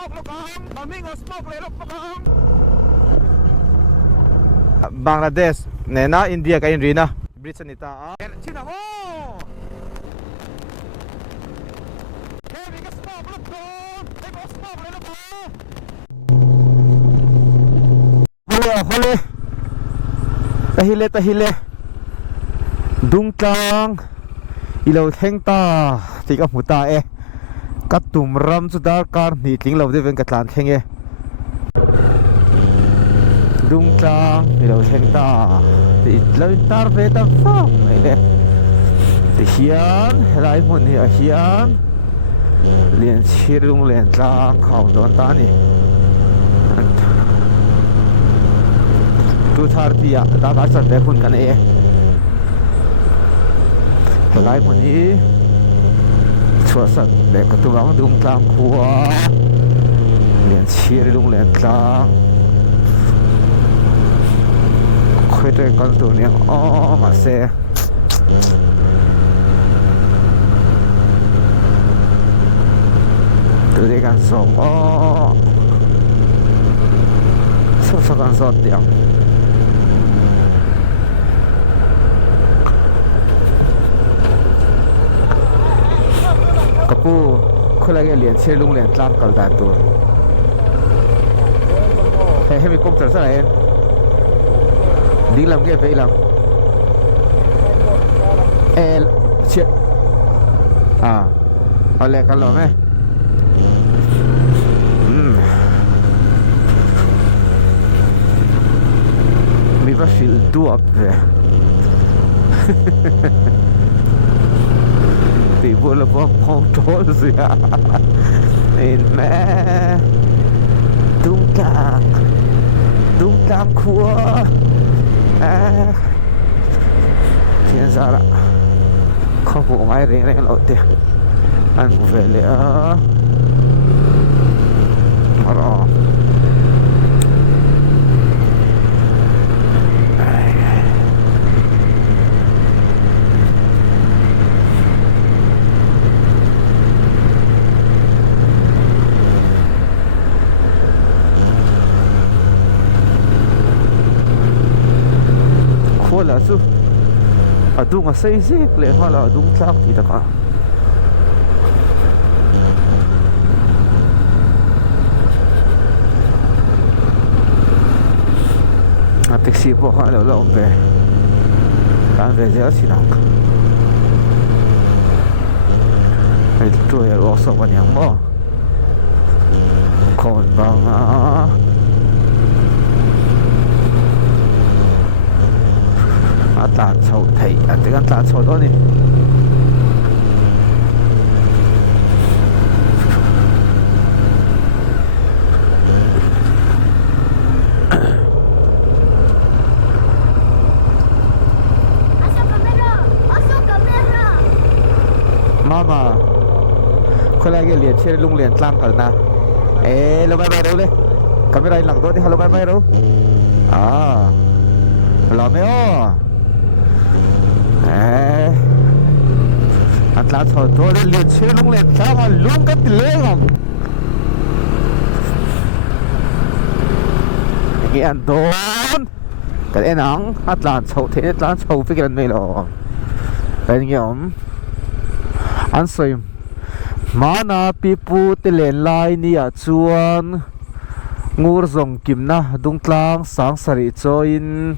smoke lokang Domingo smoke le lokang Bangladesh nena India ka inrina bridge anita China mo Heavy ka smoke lokang Heavy smoke le lokang hole tahile dungtang ilo thengta tika muta e katum ram chu dar kar ni tling lo de ven ka tlan thenge dungtang ilo thengta ti lo tar ve ta fa mai le ti hian rai mun hi a hian lian chirung len tlang khau don ta ni tu thar tia da ka chan ve khun kan e rai mun hi chua sat le ka tu wang dung tlang khuwa lian chirung len tlang khoi tre kan tu ni ma se tu de kan song so kan sot tiang kapu khulage lian chirung len tlang kal da tur he helicopter sa en dilam ge veilam el che ale kan lo me mi va fil duap ve thì vừa là bom không trốn gì à nên mẹ tung càng khua thiên ra là không phụ mai rèn rèn lột tiền anh phụ về lẽ mà đó là su adung a sei zek le hala adung tlak ti taka a taxi po ha lo lo pe kan ve ja sinang ai tu ya lo so ban yang mo kon bang a tlan chau thei te kan tlan chau do ni mama kholage lian che lung lian tlang kal na lo bai bai đâu le camera in lang do ti halo bai bai đâu lo me anh ta thổi thôi để liệt xe lung liệt sao mà luôn cái tỷ lệ không cái anh đón cái anh nắng anh ta thổi thế anh ta thổi với cái anh này rồi cái gì ông anh xem mà na pipu tỷ lệ lại ni à chuan ngur zong kim na dung tlang sang sari cho in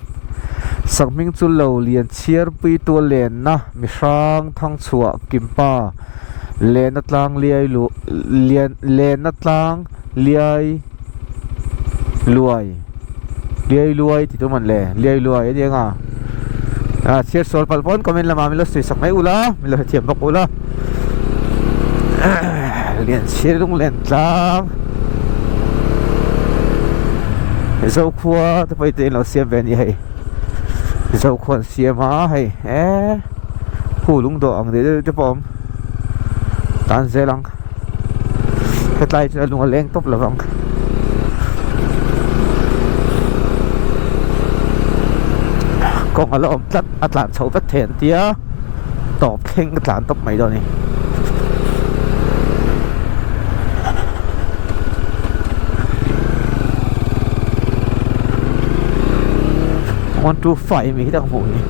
sang ming chu lo lian chiar pui tu len na mi sang thang chua kimpa len atlang liai lu len atlang liai luai ti tu man le liai luai dia nga chiar sol palpon comment lama mi lo sui sak mai ula mi lo thiam bak ula lian chiar lung len tlang zo khua ta pai te lo siam ven ni hei dâu khuẩn xìa má hay hù lung độ ông để cho bom tan dễ lắm cái tay cho lung lên tốt là vâng còn ở lồng chất lạn xấu vất thiện tía tỏ khen cái lạn tóc mấy rồi này 125มีตั้งหูนี่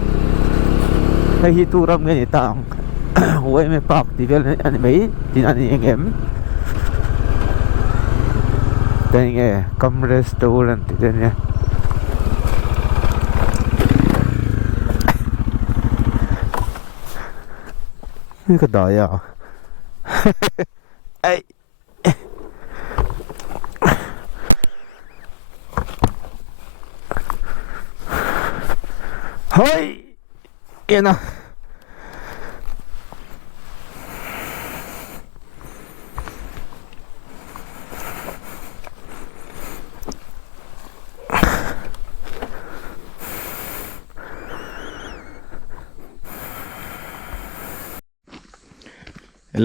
ให้ฮิตูรับเงินต่างหวยไม่ปากที่เวลอันไม่ที่นั่นเองแต่ยังไงกัมเรสโตอรันที่เนี่ยนี่ก็ได้อ่ะไอ้เฮ้ยเอ็นะ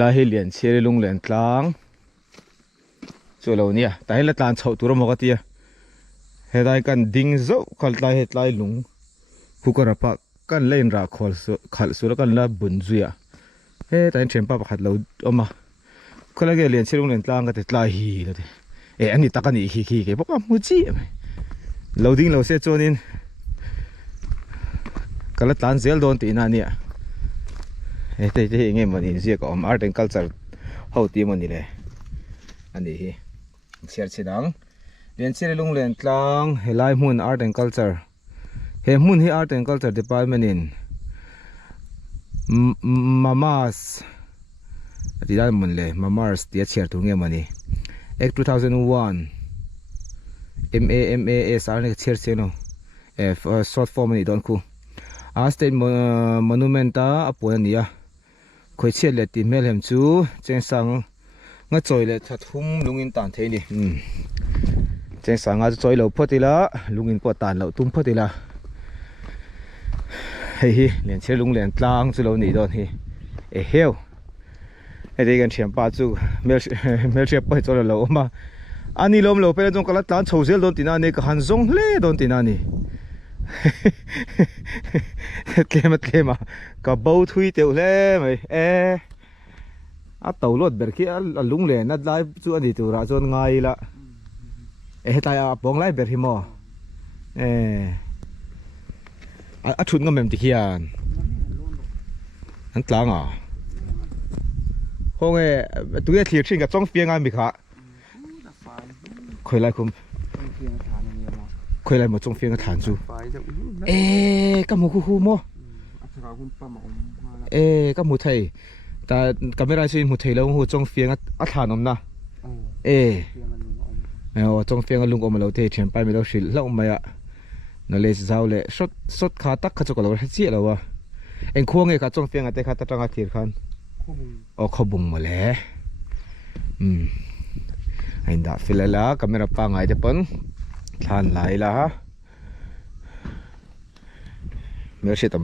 ลาเฮเลียนเชลลุงเลียนกลางส่วนเราเนี่ยแต่ให้ละตานเฉาตัวเรามากที่เฮได้กันดิ้งโซ่ขัดไล่เฮดไล่ลุงผู้กระปะกันเล่นรักขัดสุดกันละบุญจุยเฮ้แต่เช่นป้าขัดเราออกมาคนละเกลียนเชลลุงเลียนกลางก็จะไล่ฮีแล้วดิอันนี้ตะกันอีฮีเก็บพวกมุจิเราดิ้งเราเสียจนินกันละตานเซลโดนตีนั่นเนี่ยแต่ที่เงี้ยมันนี่เสียก็อาร์ตแอนด์คัลเจอร์howตีมันนี่เลยอันนี้เชียร์ชิดังเรียนเชียร์ลุงเรียนกลางเฮลัยมุนอาร์ตแอนด์คัลเจอร์เฮมุนที่อาร์ตแอนด์คัลเจอร์ดีพาร์ตเมนต์นินมาม่าสที่ด้านมันเลยมาม่าสที่เชียร์ตรงเงี้ยมันนี่เอ็ก2001 MAMAS อาร์นี่เชียร์เชียร์เนาะshort form นี่โดนคู่อาร์สเตนมอนูเมนต์อ่ะปวนนี่อ่ะคอยเชียร์เลยทีเมลเห็นจูเจงสังงั้นจอยเลยทัดหุ้มลุงอินตานเทนี่เจงสังงั้นจอยเราพอดีละลุงอินปวดตานเราตุ้มพอดีละเฮ้ยเรียนเชียร์ลุงเรียนกลางจูเราหนีโดนเฮ้เฮลไอ้เด็กกันเชียร์ป้าจูเมลเชียร์ไปจอยเราออกมาอันนี้ลมเราเป็นจงกระตันโชว์เซลโดนตีนานี่ก็หันซงเล่โดนตีนานี่เกมก็เบาทุยเตียวเลยไหมอ่ะตัวรถเบรกี้ลุงเลยนัดไล่จู่อันนี้ตัวราจนไงละตายอ่ะปองไล่เบรกี้มอชุนก็เหม็นติเขียนนั่นกลางอ่ะห้องตัวนี้ที่ชิงกับจ้องเฟียงงานมิค่ะเคยไล่คุมเคยไล่มาจ้องเฟียงกับฐานจูก็หมูคู่โมก็หมูไทยแต่ก็ไม่ได้ช่วยหมูไทยแล้วหัวจ้องเฟียงอัฐานอมนะจ้องเฟียงกับลุงอมมาเราเทเทียนไปไม่เราสิแล้วไม่อะนั่นเลยเจ้าเลยสดขาตักขจกเราเจี๊ยแล้ววะควงกับจ้องเฟียงแต่ขาตักจังอาทิตย์คันขบุงมาแล้วไอ้ดาฟิลล่ะก็ไม่รับฟังไอ้เจ้าปนทานไหลละฮะเมื่อเช้าตั้ม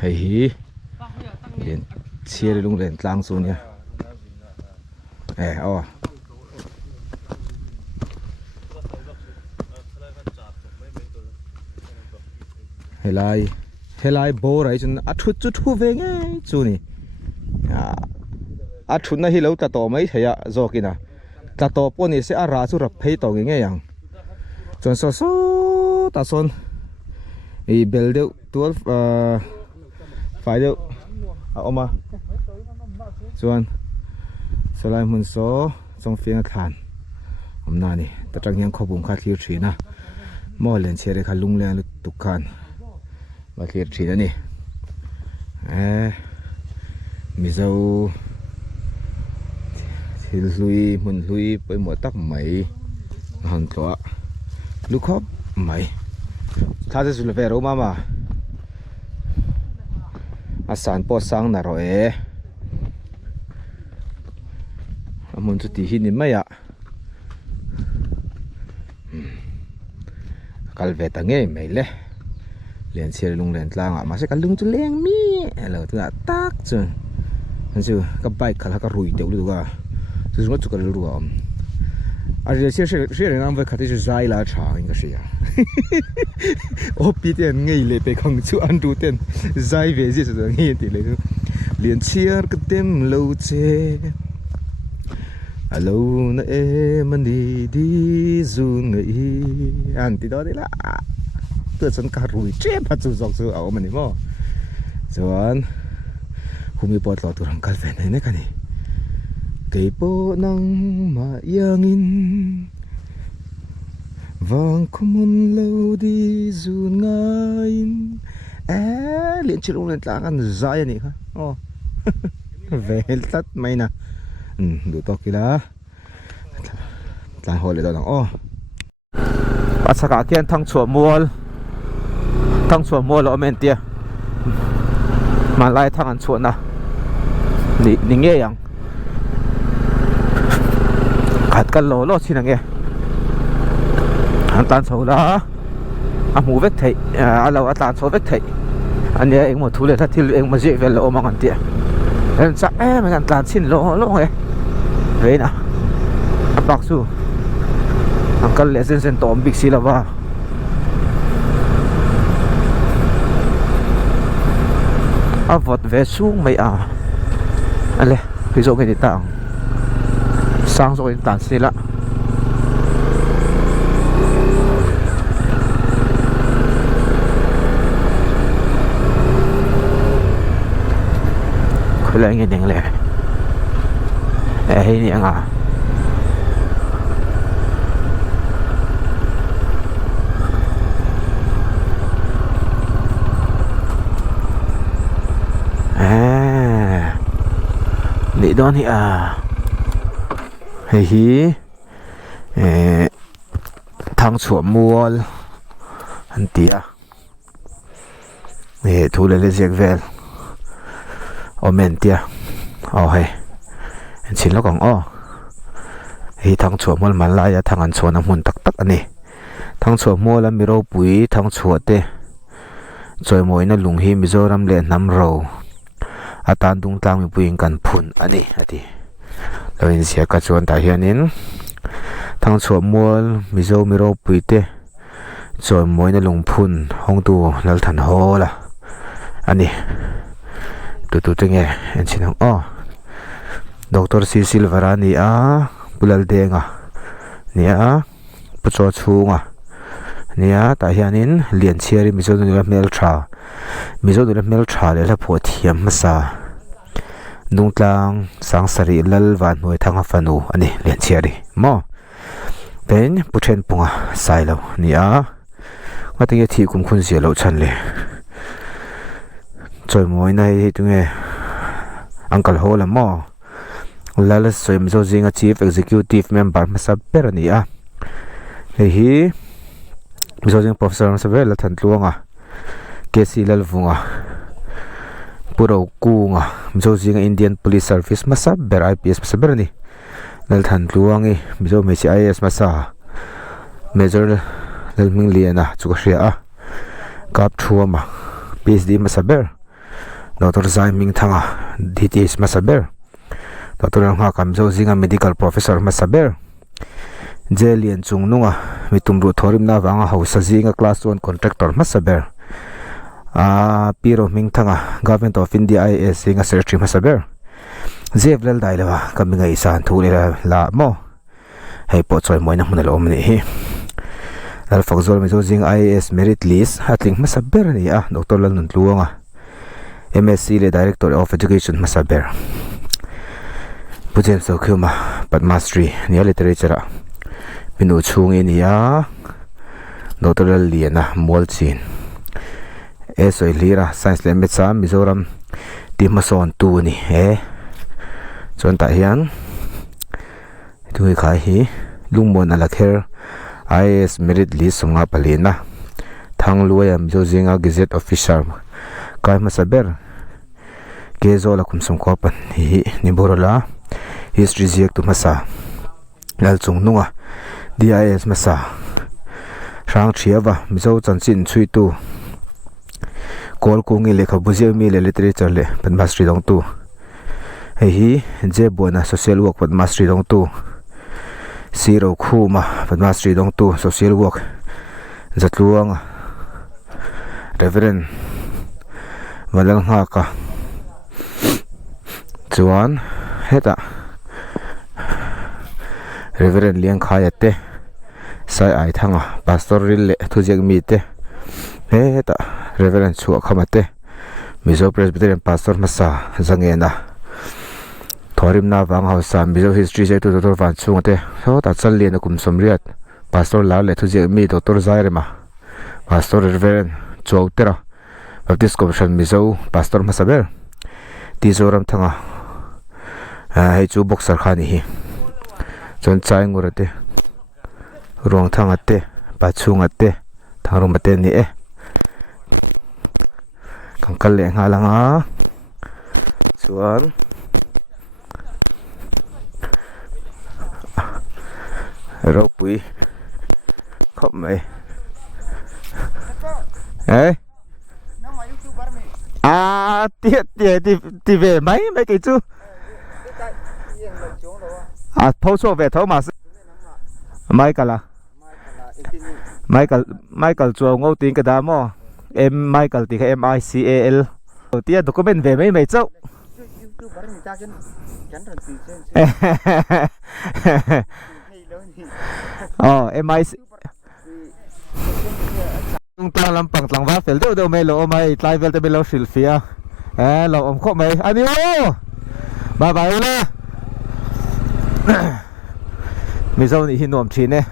เฮ้ยเรียนเชียร์ลุงเรียนกลางส่วนเนี่ยเอาเฮลัยโบราณจนอัดชุดเวงจูนี่อัดชุดน่ะฮิเลวตัดต่อไม่ใช่ยะจอกินะตัดต่อปนนี่เสียอาราสุรับเพย์ต่อเงี้ยยังจนโซตาซนอีเบลเดลไฟเดลเอามาส่วนสลายมุนโซจงเฟียงทานนานี่แต่จังยังขบุงคาคิวทรีนะมอเลนเชเรคาลุงเลียนตุกขันมาคิวทรีนะนี่มิเจ้าที่ลุยมุนลุยไปหมดตักไหมหันตัวลูกครับไหมถ้าจะสุดเลยรู้มาอาสานปอสังนารอมันจะตีหินนี่ไม่อะกัลเวตังเงี้ยไม่เลยเรียนเชียร์ลุงเรียนกลางมาใช่กัลลุงจะเลี้ยงมีเราถึงตักจนนั่นสิกับใบขัดก็รุยเดี๋ยวดูว่าจะสมมติจุกกันรู้ว่า而且些人安排看的是摘拉茶，应该是呀。我比点爱来被扛住安住点摘về gì rồi nghe thì lấy liền chia cái tem lâu che lâu nãy mình đi du người ăn thì đó đấy là ตัวจนการุยเจ็บพัดจูจอกจูเอามันนี่มั้งส่วนคุมีปอดหลอดตัวรังกัลเฟนนี่กันนี่เก็บปนังมายังอินวังคุมุนเลวดีจูนง่ายเลี้ยงชิลล์เล่นตากันใจนี่ค่ะอ๋อเวลตัดไม่นะดูตอกีฬาตาหัวเลยตอนนั้นอ๋อปัสสาวะเกียนทั้งชัวมัวแล้วเมนเตียมาไล่ทางอันชัวนะนี่เงี้ยยังขัดกันโลชินังเงี้ยอันตันโซล่าอามูเวกไทยเราอันตันโซเวกไทยอันนี้เองหมดทุเรศที่เองมาเจเวลโอมังอันเตียเอ็นจะมันอันตันชินโลไงเฮ้ยนะอันปักสู้อังกัลเลเซนตอมบิ๊กซีลาวาวอดเวสูงไม่อะไรพี่โจกันติดต่างสร้างโจกันต่างสิละคุยอะไรเงี้ยยังเลยเฮ้ยนี่ยังนี่ดอนนี่เฮ้ยทางสวนมัวอันเตียนี่ทุเรศเสียกเวลโอเมนเตียเอาให้ชินแล้วก่อนเฮ้ยทางสวนมัวมันลายทางอันสวนน้ำมันตักอันนี้ทางสวนมัวแล้วมีเราปุ๋ยทางสวนเต้จอยมวยนั่นลุงฮีมิโซรำเล่นน้ำเราอาตานตุงตามมีปุ่ยกันพุ่นอันนี้เราเห็นเสียกระชวนแต่เฮียนินทางสวนมัวมิโซมิโรปุ่ยเตจอยมวยนั่นลุงพุ่นห้องตัวแล้วทันโฮล่ะอันนี้ดูจังไงเห็นชินังดรซีซิลวารานี่บุลลเดงนี่ปุจจชูงนี่แต่เฮียนินเลียนเชียร์มิโซดูแลเมลทราเลยละพอเทียมมาซานุ่งกลางสังสรีลลวันหน่วยทางฟันูอันนี้เลียนเชียร์ดิมอเป็นผู้เชนปุงสายเรานี่ว่าตั้งแต่ที่คุณเสียเราชันเลยจอยมวยในตรงนี้อังกัลโฮละมอแล้วสวยมิโซจิงChief Executive Member มาสับเปรนี่เฮ้ยมิโซจิง Professor มาสับเปรแล้วทันตัวเคสีลลฟุงปุโรกูมิโซจิงIndian Police Service มาสับเปร IPS มาสับเปรนี่แล้วทันตัวมิโซไม่ใช่ IAS มาสับ Major แล้วมิงเลียนจุกเสียกับทัวร์มา PSD มาสับเปรดรไซมิงทังDTS มาสับเปรดรงามิโซจิงMedical Professor มาสับเปรเจเลียนจุงนุ่งมีตุ่มรูทอริมนาวังเฮาสจิงClass 1 Contractor มาสับเปรปีโรมิงทังGovernment of India IAS สิงSecretary มาสับเปรเจฟเลลได้เลยวะกับมิงไอซานทูเลละโมให้ปอดซอยมวยนักมันละอมนี่แล้วฝักโซลมิโซจิง IAS Merit List ฮัตลิงมาสับเปรนี่ดรลนุนลวงMSc เลย Director of Education มาสับเปรผู้เจนโซคิวมาปัด Mastery นี่ Literature เป็นอุชุงนี่ดรเลียนะมอลชินสวยลีระ Science และ Maths มิโซรัมที่มาสอนตัวนี่ส่วนแต่ยังตัวขายลุงบนอะไรแค่ IAS Merit List ส่งมาผลิตนะทางรวยมิโซจิงGazette Official กายมาสับเปรเกโซละคุมสมควรนิบรละ History เจียกตุมาซาแล้วจงนุ่งDIS มาซาช่างเชียวมิโซจันจินช่วยตัวกอลกูงี้เลยครับบุเจมีเลย literature เลยเป็น mastery ตรงตัวเฮ้ยเจ็บบัวนะ social work เป็น mastery ตรงตัวซีโร่คู่มาเป็น mastery ตรงตัว social work จัดลวงreverend วันละห้ากะจวนเฮ็ดreverend เลี้ยงขายเต้ใส่ไอทั้งpastor ริลเล่ทุกอย่างมีเต้ he ta reverend chu khamate Mizo Presbyterian Pastor Masa Zangena Thorim na wang hausa Mizo History je tu Dr. Van Chungate so ta challi na kum somriat Pastor la le thuje mi Dr. Zairema Pastor Reverend Chowtera Baptist Commission Mizo Pastor Masaber Tizoram thanga hei chu boxer khani hi chon chai ngurate rong thangate pachungate tharumate ni e kangkal le ngalanga chuan ro pui khop mai eh tiệt thì về mấy cái chứ thâu số về thâu mà mấy cái là Michael chuột ngô tiếng cái đó mà em Michael thì cái MICAL đầu tiên document về mấy châu MIC chúng ta làm bằng lăng vác phải đâu mấy lỗ mày lại về tới lỗ xịt phía lỗ ông khóc mày anh yêu bà bà ơi mình sau này hi nộm chín nè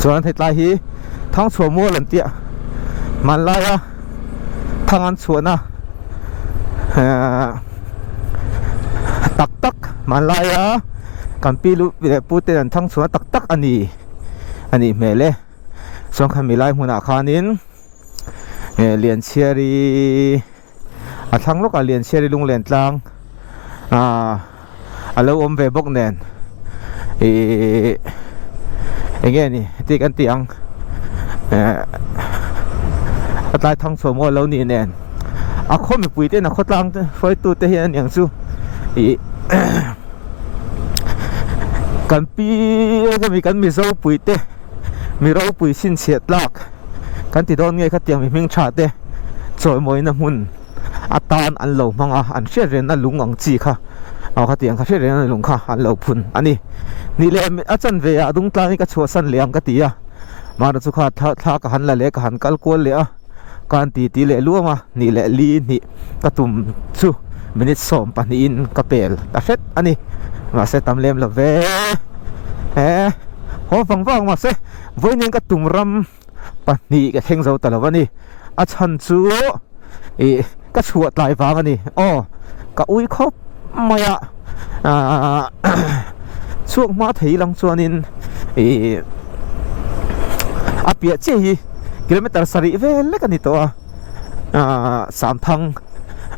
cho anh thấy lại hi thằng chùa mua lần tiệt man lại à thằng ăn chùa na tắc man lại à cầm pi lu để bút tên thằng chùa tắc anh đi mẹ lẽ xong khăn mi lại muốn khanin liền chia đi thằng lúc liền chia đi lung liền tlang lâu ôm về bốc nền nghe nè tiếc ăn tiếng tại thằng số mua lâu nè nền không bị tên là khó tăng phải tu tế hiện những su cần pi cái cần mi dâu bụi tê mi rau bụi xin chết lạc cần thì đón nghe cái tiếng mình trả tê rồi mỗi năm hun tan ăn lẩu mang ăn xe rèn ăn lúng ăn chi kha cái tiếng cái xe rèn ăn lúng kha ăn lẩu phun anh đi lệ chân về đúng ta cái chùa sân liang cái tía mà nó chú kha thà cái hắn là lệ cái hắn cal cuốn lệ can tí lệ lúa mà ni lệ li ni cái tùm chú mình xóm pan in cái bèl ta xét anh đi mà sẽ tầm lem là về họ vang mà sẽ với những cái tùm ram pan ni cái thanh dầu tờ là vậy đi chân chú cái chuột lại vang anh đi cái uy khóc mày chuột má thấy lăng chuột nên bịa chi kilometer sari về lấy cái này to sám thăng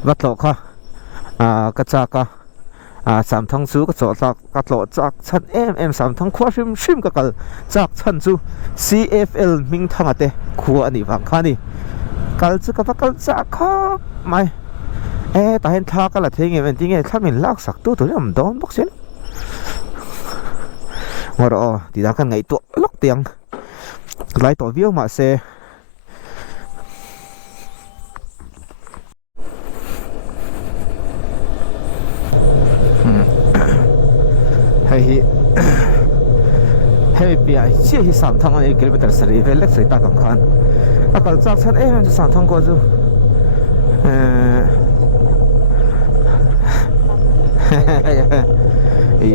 vắt lộ kha cái cha ka sám thăng chú cái chỗ cái lộ chắc chân em sám thăng khoa sim cái chắc chân chú CFL minh thăng ate khoa này vàng kha này cái chú cái chắc kha mày tại hiện thà cái là thế nghe mình tiếng nghe khác mình lắc sặc tu tôi làm đón bóc xén ngồi đó thì đã cái ngày tuột lóc tiếng lại tổ viêu mà xe hay bị chia hi sám thang anh kilometer sari về lek sợi ta càng khan akal chắc chân em sám thang có chứ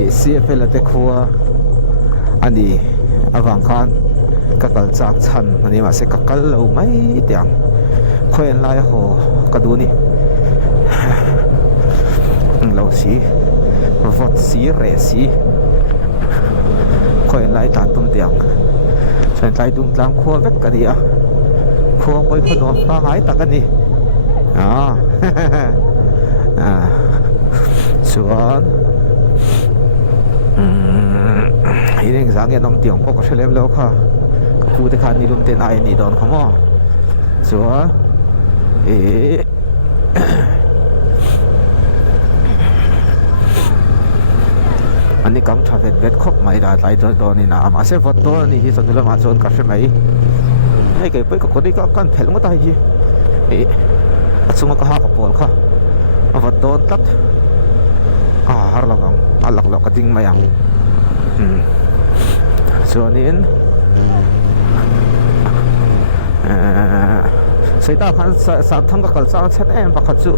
CFL là te khua anh đi avang khan kakal chắc chân anh mà sẽ kakal lâu mấy tiếng khuyên lại hồ cái đu ni lâu xí vót xí rẻ xí khuyên lại tàn tung tiếng rồi lại tung lang khua vét cái gì à khua bơi khua nón ba ngái ta cái gì xuống ini yang nghe nông tiếng có xem lâu kha khu thế khan ni lum tên ai ni đón không à xuống anh đi cắm traffic vet khóc mày đã lại rồi đó nên mà sẽ vót đó ni hi sân mà chọn cà phê mày hay cái bấy có đi có con phải không có tay gì xung quanh có hai cặp bồn kha vót đó tắt har lawang alak ka ding mayang so nin ใส่ตาพันสามทั้งกับสามชั้นปักขัดจุ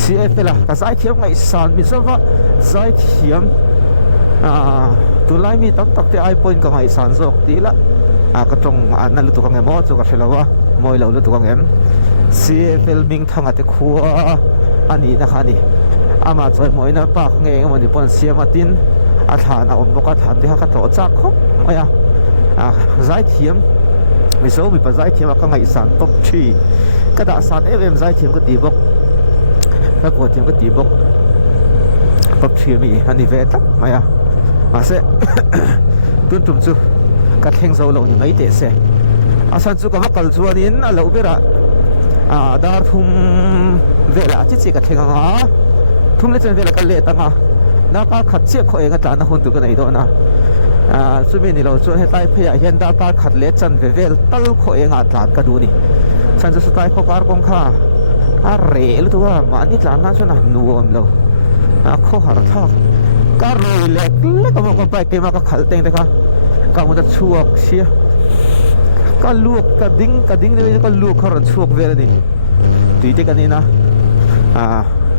CFL ก็ใจเทียมไงสารมิสว่าใจเทียมตัวไล่มีตักที่ไอพอยก็ไงสารจอกดีละก็ตรงนั่นลุตุกังเอ็มจุกเชลวะมวยเราลุตุกังเอ็ม CFL มิงทั้งอัตคัวอันนี้นะคะนี่มาจอยมวยนะปากเงี้ยมันญี่ปุ่นเสียมาตินฐานอมบกฐานที่เขาต่อจากเขาไม่ใจเทียมมิสมีปัจจัยเทียมก็ไงสารท็อป3ก็ด่าสารใจเทียมก็ตีบกแล้วปวดเทียมก็ตีบกท็อป3มีอันนี้เวทับไม่มาเสตุนตุ่มจูกัดแข่งโซโล่ยังไงเตะเสสันจูก็มากัลจวนนินเราเบระดาร์ทุ่มเวลาจิกัดแข่งทุ่มเล่นเวลากันเละตั้งนักขัดเชี่ยเขาเองก็ตาหน้าหุ่นตัวกันไหนตัวนะสุดมีนี่เราชวนให้ใต้พยาเห็นดาการขัดเละจันเวลตั้งเขาเองตานกันดูนี่ฉันจะสุดท้ายเขาการกงข้าเรลตัวมันนี่ตานน่าชนะนัวมเราเขาหาทักการรวยเล็กก็มันก็ไปเกมก็ขัดเต็งแต่ค่ะก็มันจะช่วงเชียก็ลวกก็ดิ้งเลยก็ลวกเขาจะช่วงเวลานี่ตีเด็กันนี่นะ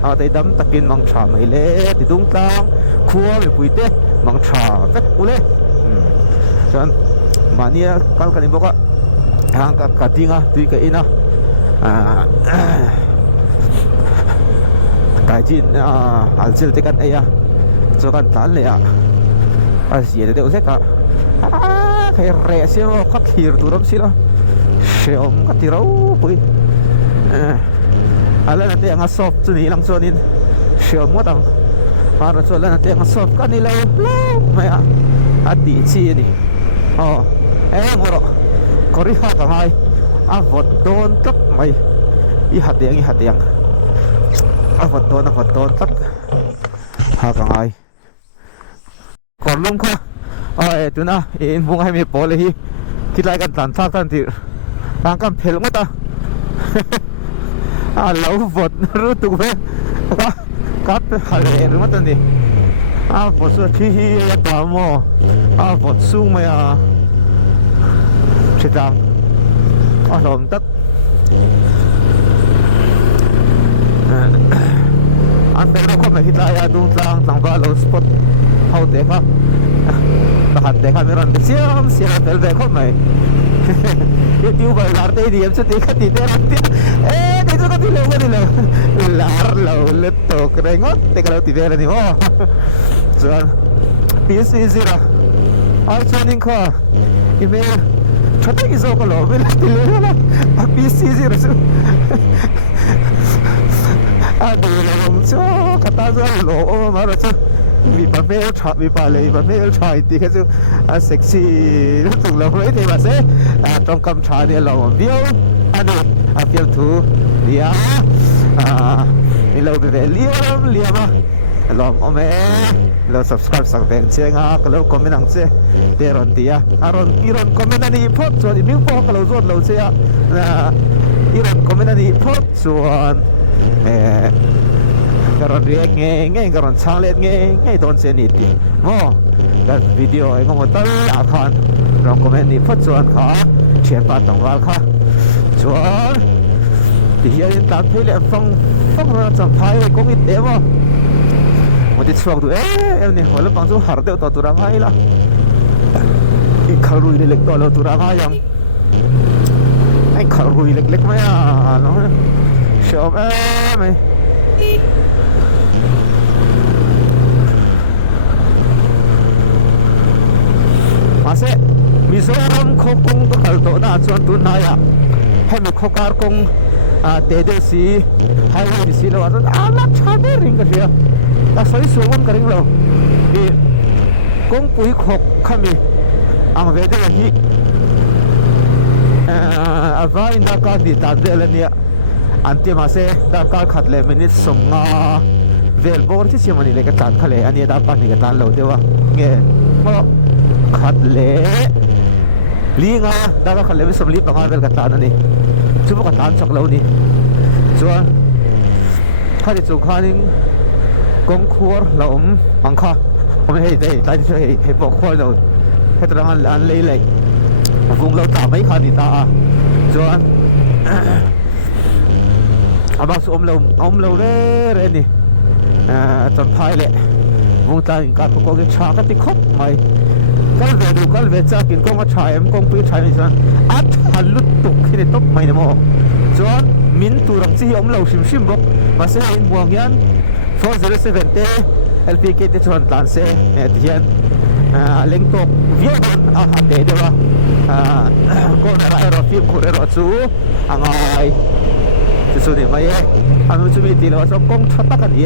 เอาแต่ดำตะกินมังชาไม่เละติดดุ้งตังคัวไม่ปุยเต้มังชาเป็ดกูเล่ฉะนั้นมาเนี่ยกันนี่บอกว่าทางกับกระดิ่งตีกันอีนะกายจีนอัลเซลเตกันเอ้ยจะกันตันเลยเสียเดี๋ยวเสกใครเรเสียว่าขัดขีดตัวรับสิละเชี่ยวมันก็ตีเราปุยอะไรนั่นเองสอบจุนี่หลังส่วนนี้เชื่อมั่วตังมาเราส่วนนั่นเองสอบกันนี่เลยไม่ดีชีนี่งัวเราก็รีบหากันไงวัดโดนตักไม่หัดเตียงวัดโดนตักหากันไงก่อนลงค่ะตัวน่ะบุ้งให้มีโปรเลยที่ไรกันตันทันทีต่างกันเพลงมั้งตาเราบดรู้ตัวไหมกัดหาเรื่องมั้งตอนนี้บดสุดที่ยัดตามบดสูงไหมใช่จังลมตัดอันเป็นเราก็ไม่คิดอะไรดูต่างก็เราสปอตเขาเด็กตัดเด็กมีรันเสียเป็นเด็กก็ไม่YouTube larte di em seti khati te rakti de jo khati lo lar lo letto krengot te kalau ti dera ni jan pc zira ai chaning kha email chota ki zo ko lo be ti le la pc zira su de lo cho kata zo lo mara cho vì bà mẹ bị bà lấy bà mẹ trai thì cái sự sexy nó từng lâu mấy thì mà sẽ trong cầm trai thì lâu biểu anh ấy biểu thủ đi đi lâu về liam lòng ông mẹ lâu subscribe sang bên chơi ngã cái lâu comment năng chơi để rồi đi iron comment anh ấy post rồi miếng post cái lâu rồi lâu chơi iron comment anh ấy post rồi karon react ngay karon challenge ngay don se ni ti that video ai ngom tal khan rong comment ni phot chuan kha thian pa tong wal kha chuan ti hian ta phele phong ra cham phai ko mi te mo ti chuak du em ni hol pang chu har deu to turang ai la i kharui le lek to lo turang ai yang ai kharui lek ma ya no shom em masih Mizoram kokong to kalto na chuan tu na ya hemi khokar kong tede si highway ni si lo la chade ring ka sia ta soi suwon ka ring lo ni kong pui khok khami ang ve de hi avai na ka di ta de la ni anti mase da ka khat le minute somnga vel bor chi siamani le ka tan khale ani da pa ni ka tan lo dewa nge moขัดเละลีงาได้ก็ขัดเละไม่สมรีบต่างกันเป็นกระตานนั่นนี่ชั่วโมงกระตานชักเรานี่ส่วนข้าที่จุกข้านี่กงครัวเราบังคับผมให้ได้ที่ช่วยให้บอกครัวเราให้ตระงันอันเละ vùng lâu tạm mấy khăn đi ta cho anh bác số ôm lâu đấy nè chọn phai lệ vùng ta những cái có cái chả cái khóc mày cái về cha kiến công cái chai em công bị chai này sao át hẳn lút tục khi này tóc mày nè mò cho anh min tu răng chi ôm lâu sim bốc mà sẽ in buông yan 407 te LPK te chọn tàn xe hiện lên top viết hạt để được con này là phim của nó chú anh ơi chú này mày anh chú mình thì nó cho công chất tất cả gì